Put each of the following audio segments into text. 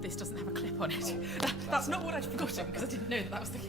This doesn't have a clip on it. That's not what I'd forgotten because I didn't know that was the case.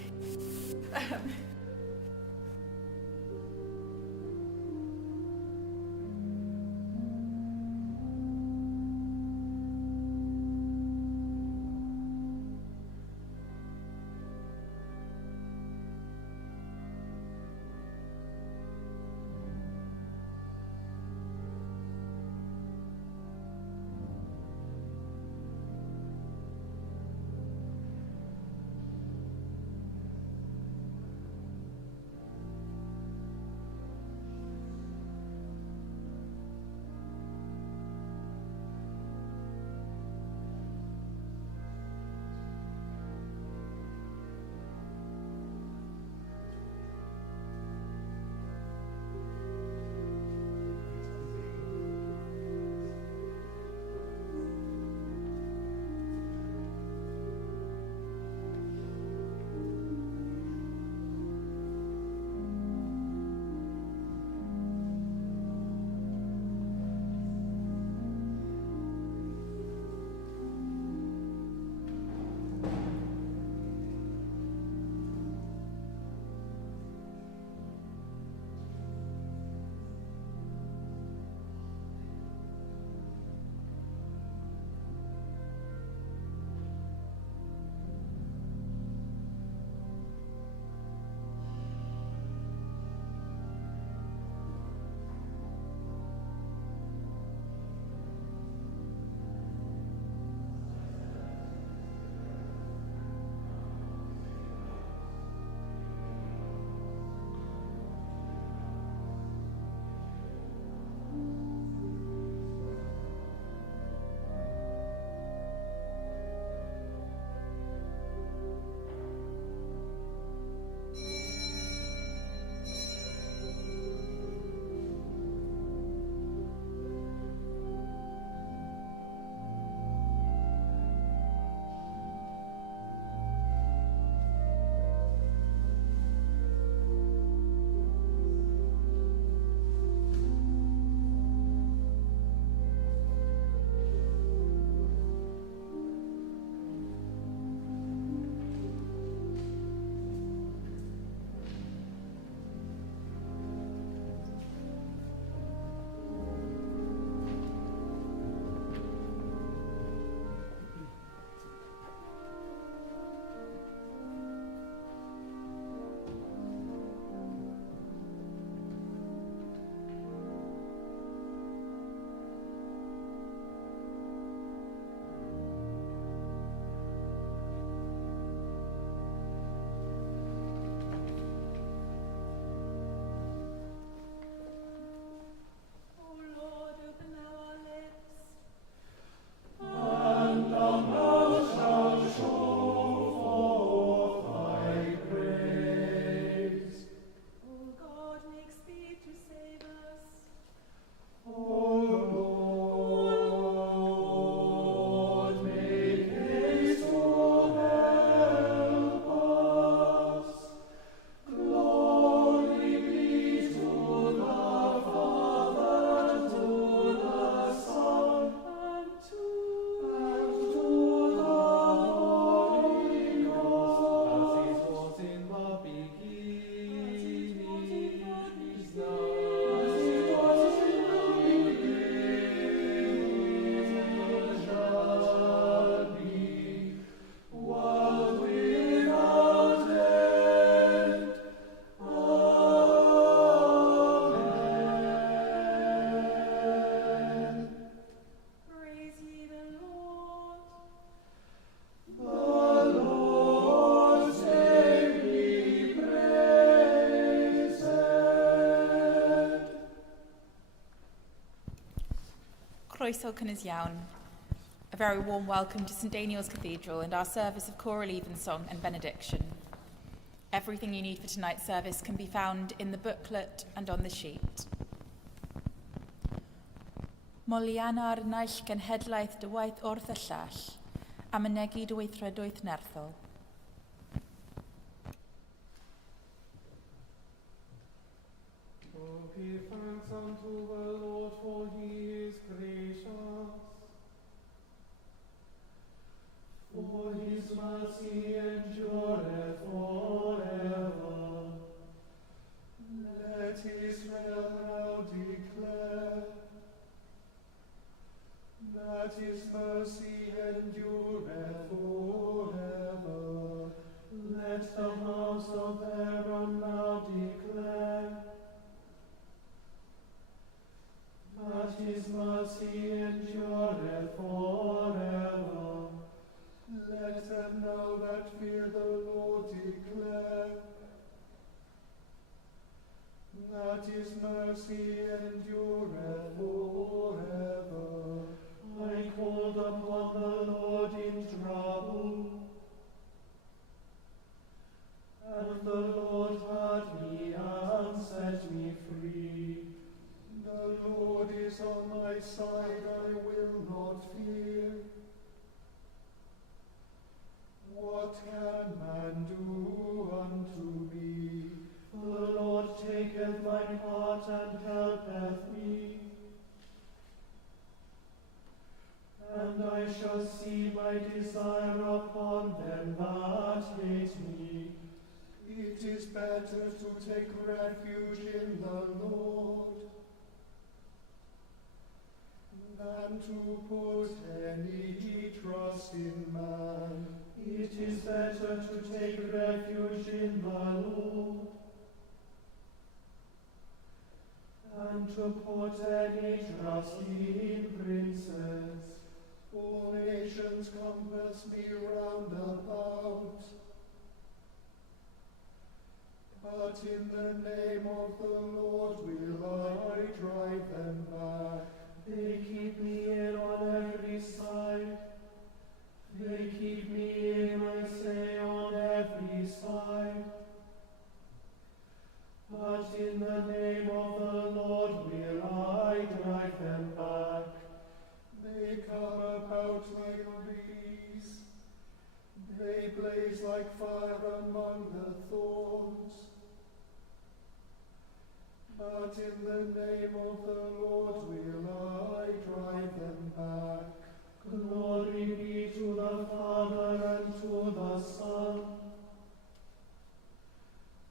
Croeso cynnes iawn. A very warm welcome to St Daniel's Cathedral and our service of choral evensong and benediction. Everything you need for tonight's service can be found in the booklet and on the sheet. Moliana ar naill genhedlaeth dy waith wrth y llall, a mynegu dy weithredoedd nerthol. Oh, give thanks unto the Lord, for he is gracious. For his mercy endureth forever. Let Israel now declare that his mercy endureth forever. Let the house of Aaron now declare that his mercy endureth forever. Let them now that fear the Lord declare that his mercy endureth forever. I called upon the Lord in trouble, and the Lord heard me and set me free. The Lord is on my side, I will not fear. What can man do unto me? The Lord taketh my part and helpeth me. And I shall see my desire upon them that hate me. It is better to take refuge in the Lord than to put any trust in man. It is better to take refuge in the Lord than to put any trust in princes. All nations compass me round about, but in the name of the Lord will I drive them back. They keep me in on every side. They keep me in, I say, on every side. But in the name of the Lord will I drive them back. They come about like bees. They blaze like fire among the thorns. But in the name of the Lord will I drive them back. Glory be to the Father, and to the Son,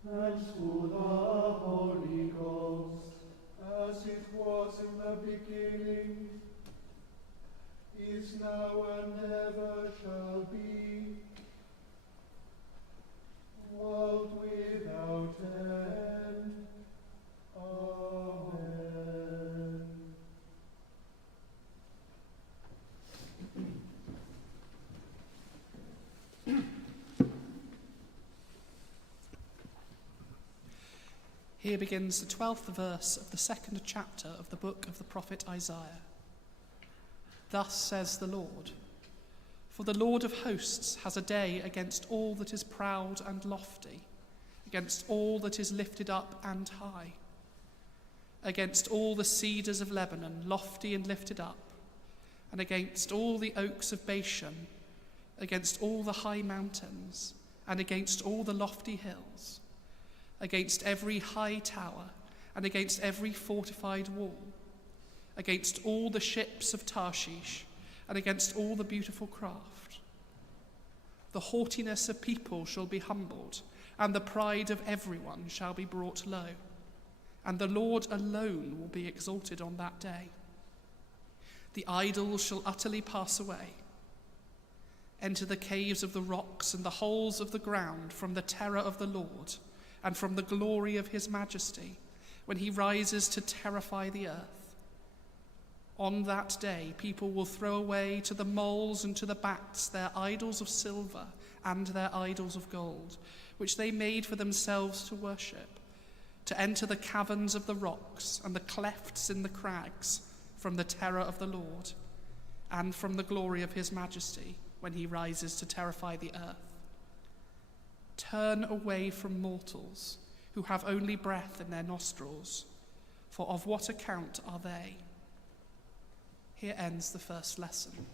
and to the Holy Ghost, as it was in the beginning, is now, and ever shall be, world without end. Amen. Here begins the 12th verse of the 2nd chapter of the book of the prophet Isaiah. Thus says the Lord, for the Lord of hosts has a day against all that is proud and lofty, against all that is lifted up and high, against all the cedars of Lebanon, lofty and lifted up, and against all the oaks of Bashan, against all the high mountains, and against all the lofty hills, against every high tower, and against every fortified wall, against all the ships of Tarshish, and against all the beautiful craft. The haughtiness of people shall be humbled, and the pride of everyone shall be brought low, and the Lord alone will be exalted on that day. The idols shall utterly pass away. Enter the caves of the rocks and the holes of the ground from the terror of the Lord, and from the glory of his majesty, when he rises to terrify the earth. On that day people will throw away to the moles and to the bats their idols of silver and their idols of gold, which they made for themselves to worship, to enter the caverns of the rocks and the clefts in the crags from the terror of the Lord, and from the glory of his majesty, when he rises to terrify the earth. Turn away from mortals who have only breath in their nostrils, for of what account are they? Here ends the first lesson.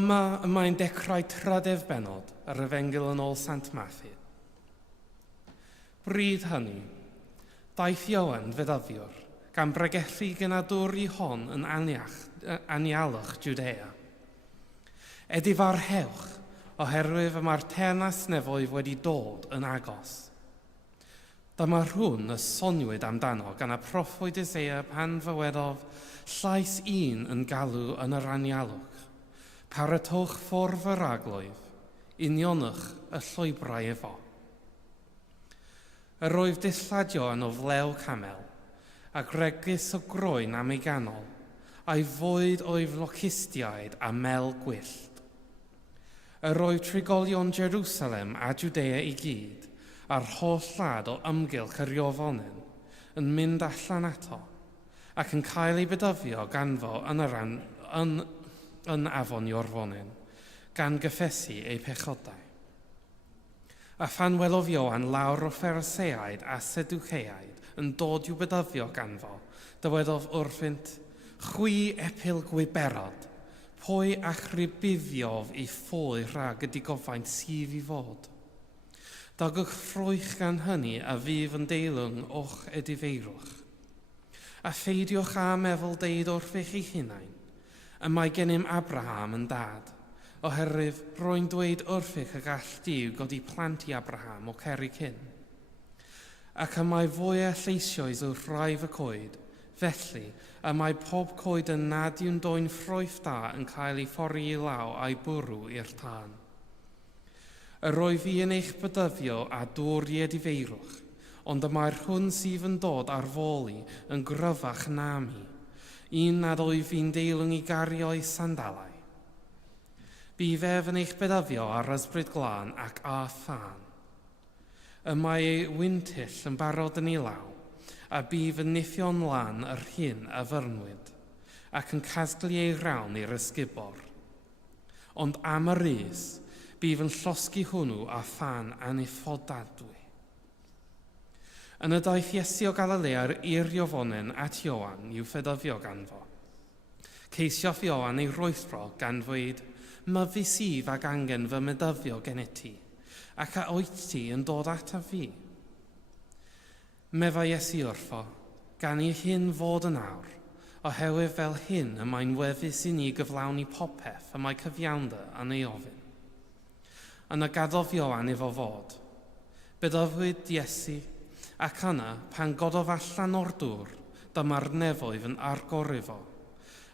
Yma mae'n dechrau trydydd benod yr Efengyl yn ôl Sant Matthew. Bryd hynny, daeth Ioan feddyfiwr, gan bregethu gynadwri hon yn anialwch Judea. Edifarhewch, oherwydd y mae'r teyrnas nefoedd wedi dod yn agos. Dyma rhwn y soniwyd amdano gan y proffwyd Eseia pan fywedodd llais un yn galw yn yr anialwch. Paratwch ffwrdd yr aglwydd, unionnwch y llwybrau efo. Yr oedd dilladio yn o flew camel, a gregys o groen am ei ganol, a'i fwyd o'i flocustiaid a mel gwyllt. Yr oedd trigolion Jerusalem a Judea i gyd, a'r holl wlad o ymgylch yr Iofonen, yn mynd allan ato, ac yn cael ei bedyddio ganddo yn afon Iorfonen, gan gyffesu ei pechodau. A phan welodd Ioan lawr o Phariseaid a Sadwceaid yn dod i'w bedyddio ganddo, dywedodd wrthynt, chwi epil gwyberod, pwy achrybuddiodd i ffoi rhag ydy gofaint sydd i fod. Dagwch ffrwych gan hynny a fydd yn deilwng o'ch edifeirwch. A pheidiwch a meddwl deud wrthych ei hunain, y mae gennym Abraham yn dad, oherwydd roi'n dweud wrthych y gall Duw godi plant i Abraham o cerig hyn. Ac y mae fwy a lleisioes wrth raif y coed, felly y mae pob coed yn nad yw'n doi'n ffrwyth da yn cael ei ffori i law a'i bwrw i'r tân. Yr oedd fi yn eich bedyddio a dŵr i edifeirwch, ond y mae'r hwn sydd yn dod ar fôl i yn gryfach na mi, un nad oedd fi'n deilwng i gario'i sandalau. Bydd ef yn eich bedyddio ar ysbryd glân ac a thân. Y mae ei wyntyll yn barod yn ei law, a bydd yn nithio'n lan yr hyn a fyrnwyd, ac yn casglu ei rawn i'r ysgubor. Ond am yr rys, bydd yn llosgu hwnnw a phan aniffodadwy. Yn y daeth Iesu o Galilea i'r Iofonen at Ioan i'w ffedyddio ganddo. Ceisiodd Ioan ei roethro gan ddweud, myfu sydd ag angen fy medyddio geneti, ac a oed ti yn dod ata fi. Mefa Iesu wrtho, gan i hyn fod yn awr, oherwydd fel hyn y mae'n weddus i ni gyflawni popeth y mae cyfiawnder yn ei ofyn. Yna gaddodd Ioan efo fod. Bedyddwyd Iesu, ac yna pan gododd allan o'r dŵr, dyma'r nefoedd yn argor efo,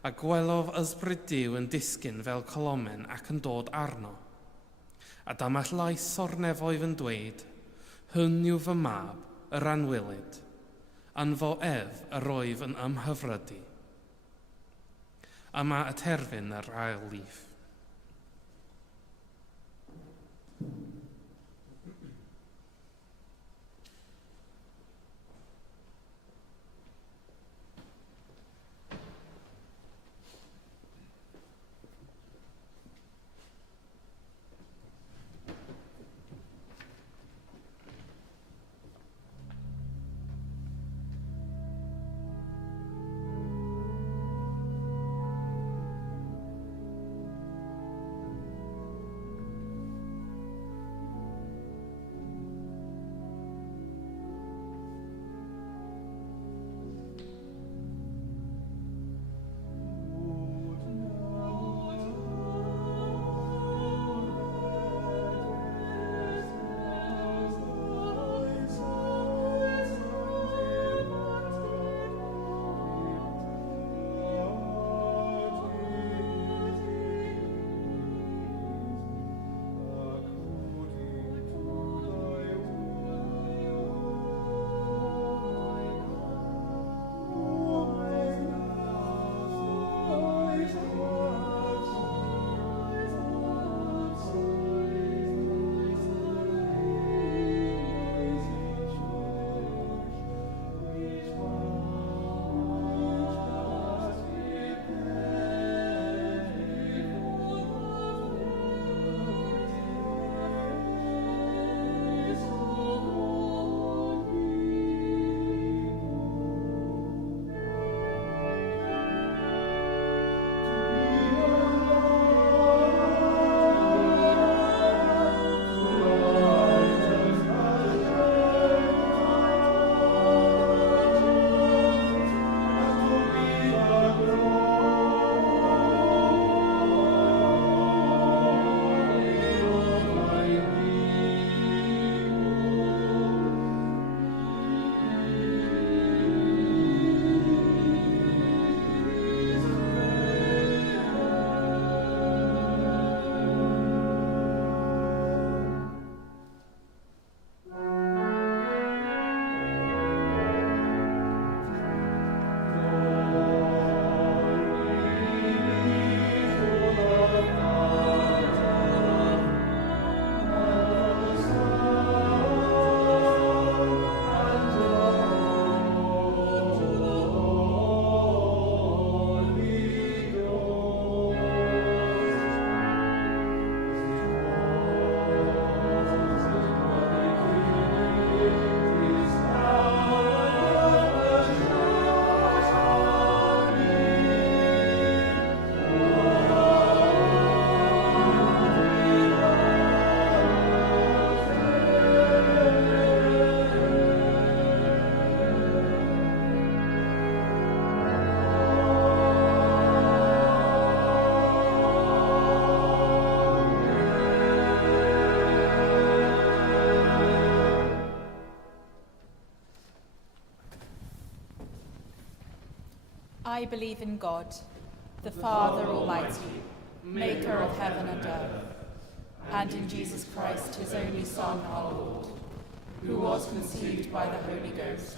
a gwelodd ysbryd Duw yn disgyn fel colomen ac yn dod arno. A dyma llais o'r nefoedd yn dweud, hwn yw fy mab, yr anwylyd, yn fo ef yr oedd yn ymhyfrydu. Yma y terfyn yr ail lif. I believe in God, the Father Almighty, maker of heaven and earth, and in Jesus Christ, his only Son, our Lord, who was conceived by the Holy Ghost,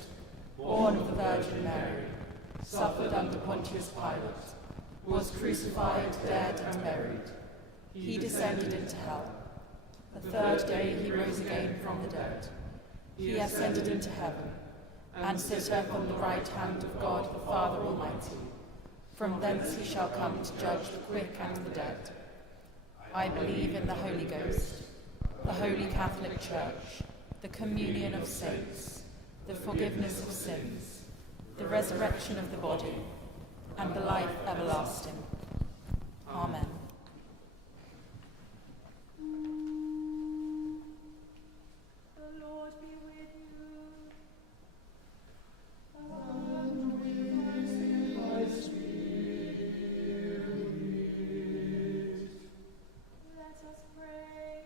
born of the Virgin Mary, suffered under Pontius Pilate, was crucified, dead, and buried. He descended into hell. The third day he rose again from the dead. He ascended into heaven, and sitteth on the right hand of God the Father Almighty. From thence he shall come to judge the quick and the dead. I believe in the Holy Ghost, the Holy Catholic Church, the communion of saints, the forgiveness of sins, the resurrection of the body, and the life everlasting. Amen. The Lord be with you. And with thy spirit. Let us pray.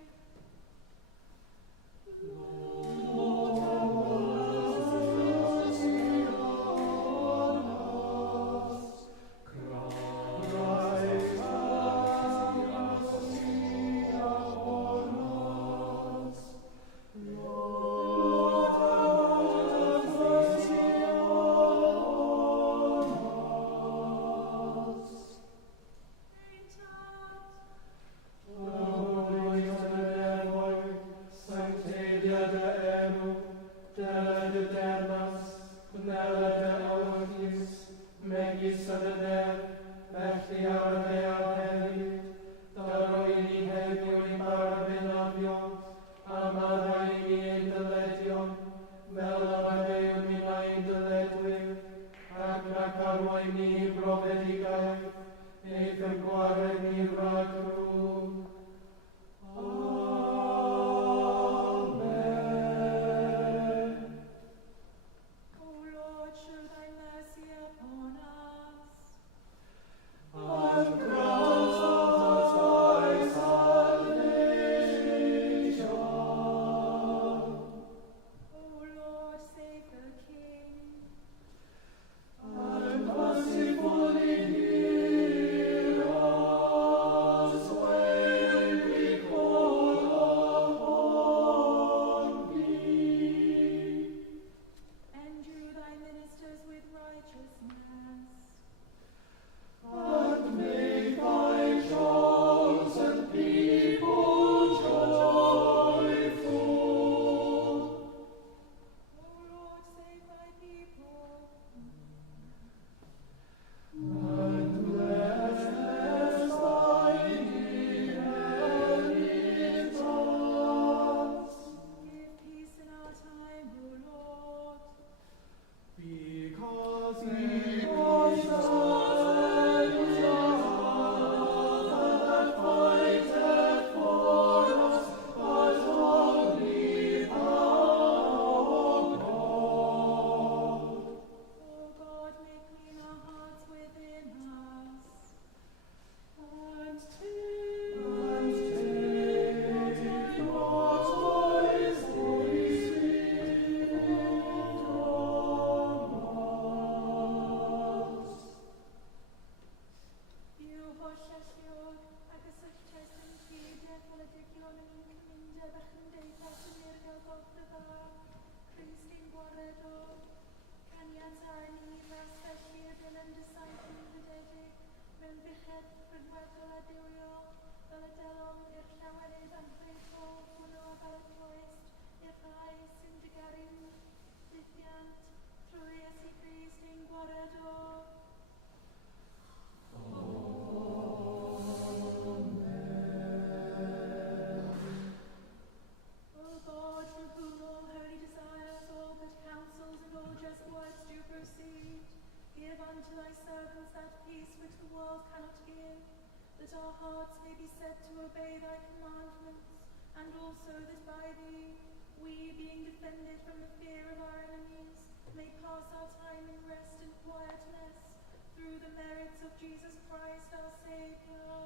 through the merits of Jesus Christ our Saviour.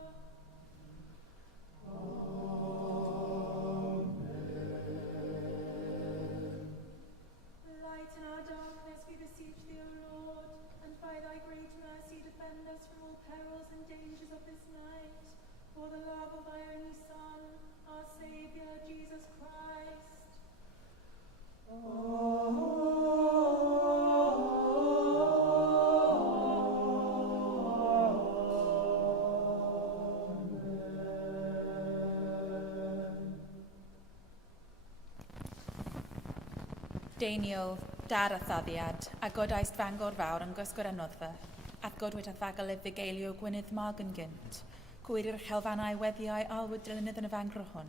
Lighten our darkness, we beseech thee, O Lord, and by thy great mercy defend us from all perils and dangers of this night, for the love of thy only Son, our Saviour, Jesus Christ. Deiniol, dar a thaddiad, a godaist fangor fawr yn gysgwr anoddfa, ath godwyd a thagol y fugeilio gwynydd mag yn gynt, cwyr i'r chelfannau weddiau alwyd drylynydd yn y fangro hwn,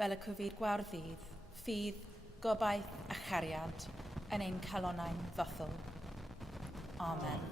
fel y cwfir gwawr ddydd, ffydd, gobaith a chariad, yn ein calonnau'n ddothol. Amen.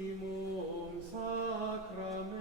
Sanctissimum Sacramentum